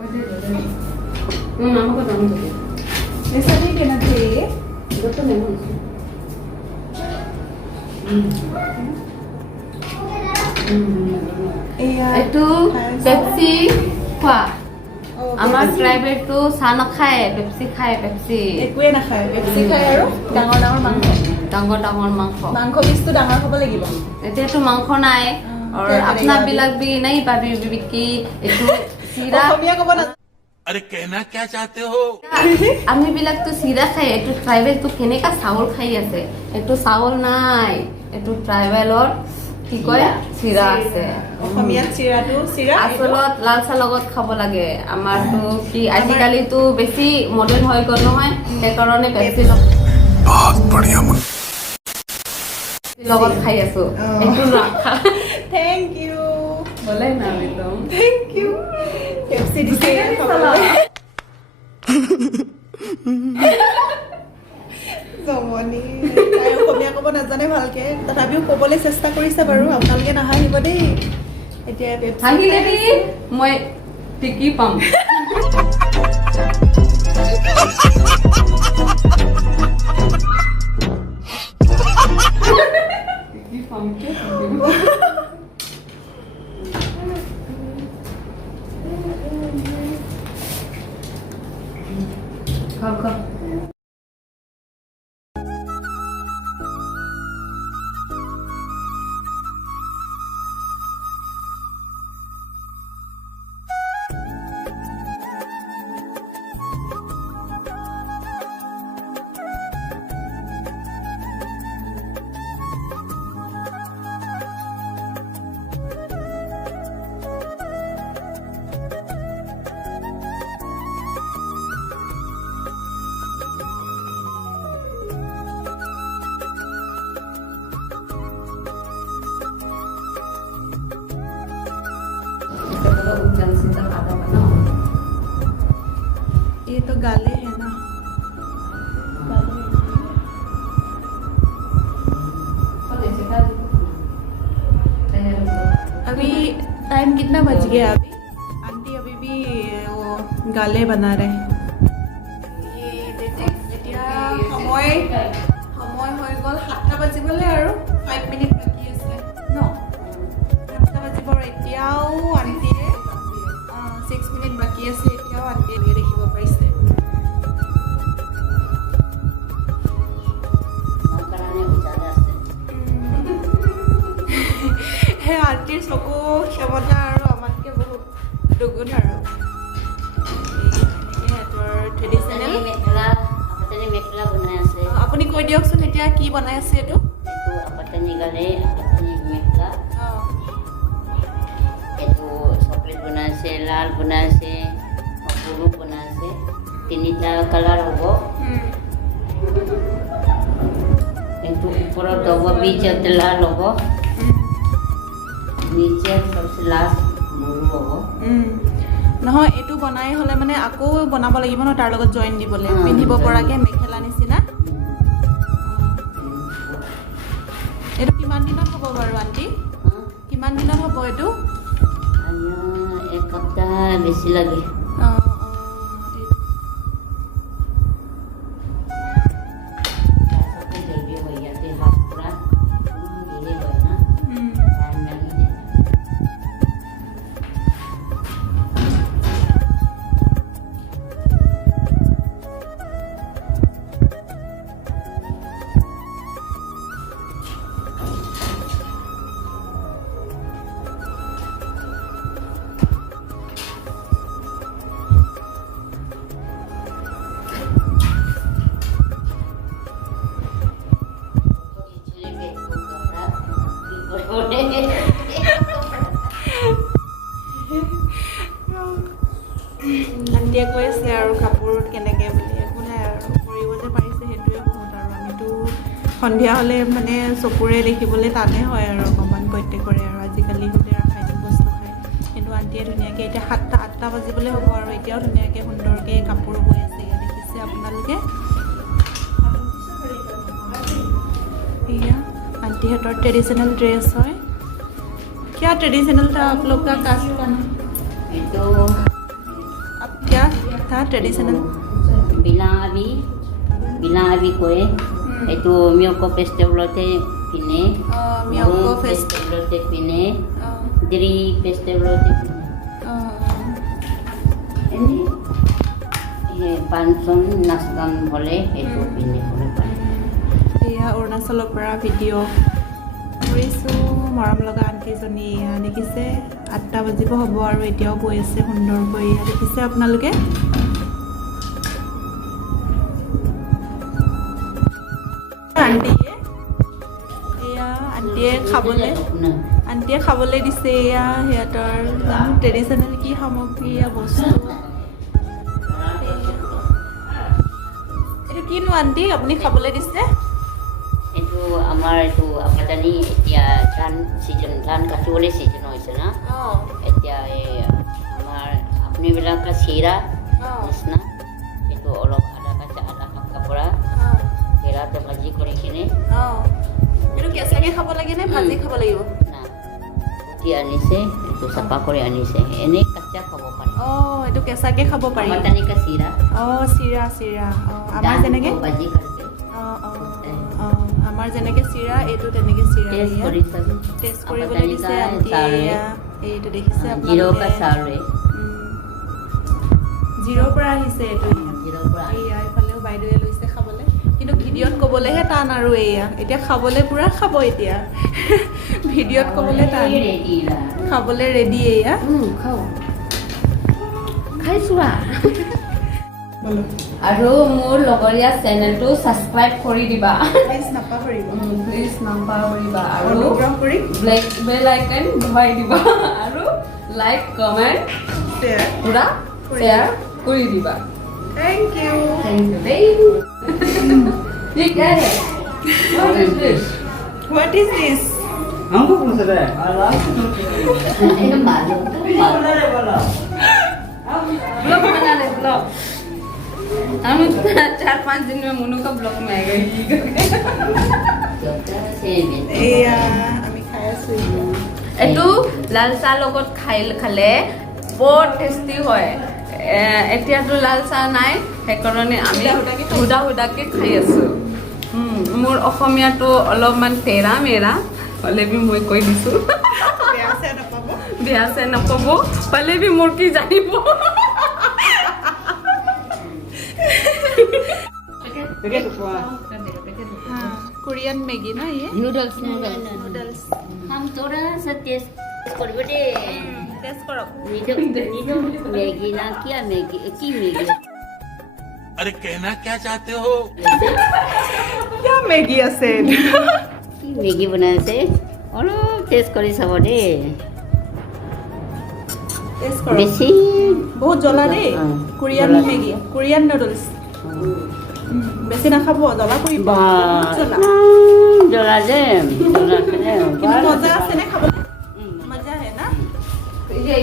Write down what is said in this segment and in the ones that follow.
हमको दम दो ऐसा नहीं देना चाहिए दो तो नहीं এইটো পেপসি খোৱা আমাৰ ট্ৰাইবেল তো চাহ নাখায় পেপসি খায় পেপসি একোৱে নাখায় পেপসি খায় আৰু ডাঙৰ ডাঙৰ মাংস পিছটো ডাঙৰ হ'ব লাগিব এতিয়াতো মাংস নাই আৰু আপনা বিলাক भी नहीं पाबी कि এইটো চিৰা অসমীয়া ক'ব না अरे कहना क्या चाहते हो আমি বিলাক তো চিৰা খাই এইটো ট্ৰাইবেল তো কেনেকা চাউল খাই আছে এইটো চাউল নাই এইটো ট্ৰাইবেলৰ কি কয় চিৰা আছে অসমীয়া চিৰাটো চিৰা আসলত লাল চাহ লগত খাব লাগে আমাৰতো কি আজিকালি তো বেছি মডাৰ্ন হৈ গ'ল নহয় সেই কাৰণে পেপসি बहुत बढ़िया লগত খাই আছো এইটো ৰাখা থ্যাংক ইউ বলে না একদম থ্যাংক ইউ পেপসি দিছে জমনি তাই অসমীয়া ক'ব নাজানে ভালকে তথাপিও ক'বলৈ চেষ্টা কৰিছে বাৰু আপোনালোকে নাহাঁহিব দেই এতিয়া পেপচি হাঁহিলে দি মই টিকি পাম টিকি পাম কে খাও ये तो गाले है ना अभी टाइम कितना बज गया अभी आंटी अभी भी वो गाले बना रहे ये देते এতিয়া সময় হৈ গ'ল 7টা বাজিবলে আৰু 5 মিনিট বাকি আছে ন 7টা বাজিব এতিয়াও আন্টিয়ে 6 মিনিট বাকি আছে এতিয়াও আন্টিয়ে দেখিব পাৰিছে হে আন্টিৰ চকু ক্ষমতা আৰু আমাতকৈ বহুত দুগুণ আৰু ট্ৰেডিশ্যনেল মেখেলা বনাই আছে আপুনি কৈ দিয়কচোন এতিয়া কি বনাই আছে এইটো এইটো আপতানি গালে আপতানি মেখেলা এইটো চকলেট বনাইছে লাল বনাইছে ব্লু বনাইছে তিনিটা কালাৰ হ'ব এইটো ওপৰত হ'ব বিচত লাল হ'ব নিচে সবচে লাষ্ট ব্লু হ'ব নহয় এইটো বনাই হ'লে মানে আকৌ বনাব লাগিব ন তাৰ লগত জইন দিবলৈ পিন্ধিব পৰাকৈ মেখেলা নিচিনা এইটো কিমান দিনত হ'ব বাৰু আন্টি কিমান দিনত হ'ব এইটো এক সপ্তাহ বেছি লাগে আন্টিয়ে কৈ আছে আৰু কাপোৰ কেনেকৈ বুলি একো নাই আৰু কৰিব যে পাৰিছে সেইটোৱে বহুত আৰু আমিতো সন্ধিয়া হ'লে মানে চকুৰে দেখিবলৈ টানে হয় আৰু অকণমান প্ৰত্যেকৰে আৰু আজিকালি গোটেই ৰাসায়নিক বস্তু খায় কিন্তু আন্টিয়ে ধুনীয়াকৈ এতিয়া 7টা 8টা বাজিবলৈ হ'ব আৰু এতিয়াও ধুনীয়াকৈ সুন্দৰকৈ কাপোৰ বৈ আছে দেখিছে আপোনালোকে এয়া আন্টিহঁতৰ ট্ৰেডিশ্যনেল ড্ৰেছ হয় क्या ट्रेडिशनल था आप लोग का कास्ट का नाम ये तो পিঠা ট্ৰেডিশ্যনেল বিলাবি কয় এইটো মিয়ক ফেষ্টিভেলতে পিনে মিয়ক ফেষ্টিভেলতে পিনে দিৰি ফেষ্টিভেলতে পিনে এনে ফাংচন নাচ গান হ'লে সেইটো পিন্ধিবলৈ পায় এয়া অৰুণাচলৰ পৰা ভিডিঅ' কৰিছোঁ মৰম লগা আণ্টিজনী এয়া দেখিছে 8টা বাজিব হ'ব আৰু এতিয়াও গৈ আছে সুন্দৰকৈ এয়া দেখিছে আপোনালোকে আণ্টিয়ে খাবলৈ দিছে এয়া সিহঁতৰ ট্ৰেডিশ্যনেল কি সামগ্ৰী এয়া বস্তু এইটো কিনো আণ্টি আপুনি খাবলৈ দিছে এইটো আমাৰ এইটো আপাদানি এতিয়া ধান কাটিবলৈ চিজন হৈছে না এতিয়া এই আমাৰ আপুনিবিলাক চিৰা নিচিনা এইটো অলপ আধা কাটা পৰা কেৰাতে ভাজি কৰি কিনে এইটো কেঁচাকৈ খাব লাগে নে ভাজি খাব লাগিব না কুটি আনিছে এইটো চাফা কৰি আনিছে এনেই কাঁচা খাব পাৰে এইটো কেঁচাকৈ খাব পাৰি তেনেকৈ চিৰা চিৰা আমাৰ যেনেকৈ ভাজি আমাৰ যেনেকৈ চিৰা এইটো তেনেকৈ চিৰা টেষ্ট কৰিবলৈ দিছে আণ্টিয়ে এইটো দেখিছে জিৰ'ৰ পৰা আহিছে এইটো এয়া এইফালেও বাইদেৱে লৈছে খাবলৈ কিন্তু ভিডিঅ'ত ক'বলৈহে টান আৰু এয়া এতিয়া খাবলৈ পূৰা খাব এতিয়া ভিডিঅ'ত ক'বলৈ টান খাবলৈ ৰেডি এয়া খাইছো আৰু মোৰ লগৰীয়া চেনেলটো ছাবস্ক্ৰাইব কৰি দিবা প্লিজ নাপাহৰিবা আৰু অনুগ্ৰহ কৰি ব্লেক বেল আইকন দবাই দিবা আৰু লাইক কমেণ্ট পুৰা শ্বেয়াৰ কৰি দিবা থেংক ইউ ठीक है What is this? हमको पूछ रहे हैं ब्लॉग बना ले ब्लॉग हम 4-5 दिन में मोनू का ब्लॉग में आएगा এয়া আমি খাই আছো এইটো লাল চাহ লগত খালে বৰ টেষ্টি হয় এতিয়াতো লাল চাহ নাই সেইকাৰণে আমি হুদাকে খাই আছো মোৰ অসমীয়াটো অলপমান তেৰা মেৰা হ'লে বি মই কৈ দিছোঁ বেয়া চে নাপাব পালে বি মোৰ কি জানিব কোৰিয়ান মেগী না ये নুডলছ নুডলছ हम थोड़ा सा टेस्ट करब दे টেষ্ট কৰক निजो मैगी ना क्या मैगी की मैगी अरे कहना क्या चाहते हो क्या মেগী আছে কি মেগী বনাইছে অলপ টেষ্ট কৰি চাব দে টেষ্ট কৰক বেছি বহুত জ্বলা দেই কোৰিয়ান মেগী কোৰিয়ান নুডলছ বেছি নাখাব জ্বলা কৰিব জ্বলা জ্বলা যে কিন্তু মজা আছে নে খাবলৈ মজা হে না ये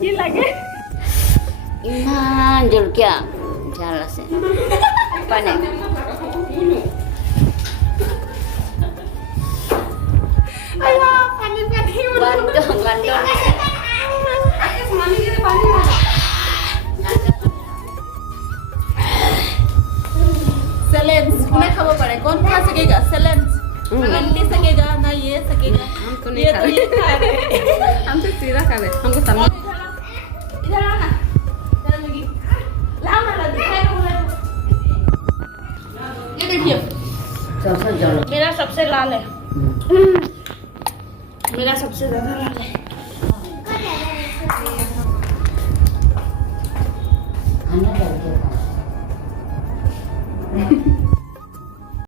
কি লাগে ইমান জলকীয়া ঝাল আছে পানে আয়া পানী सैलेंस उन्हें खबर पड़े कौन खा सकेगा सैलेंस आंटी सकेगा ना ये सकेगा हम तो ये नहीं तो खा ये रहे खा रहे हम तो सीधा खा रहे हमको समझ इधर आना इधर लगी लाओ ना ये देखिए मेरा सबसे लाल है मेरा सबसे ज्यादा लाल है खाना डाल के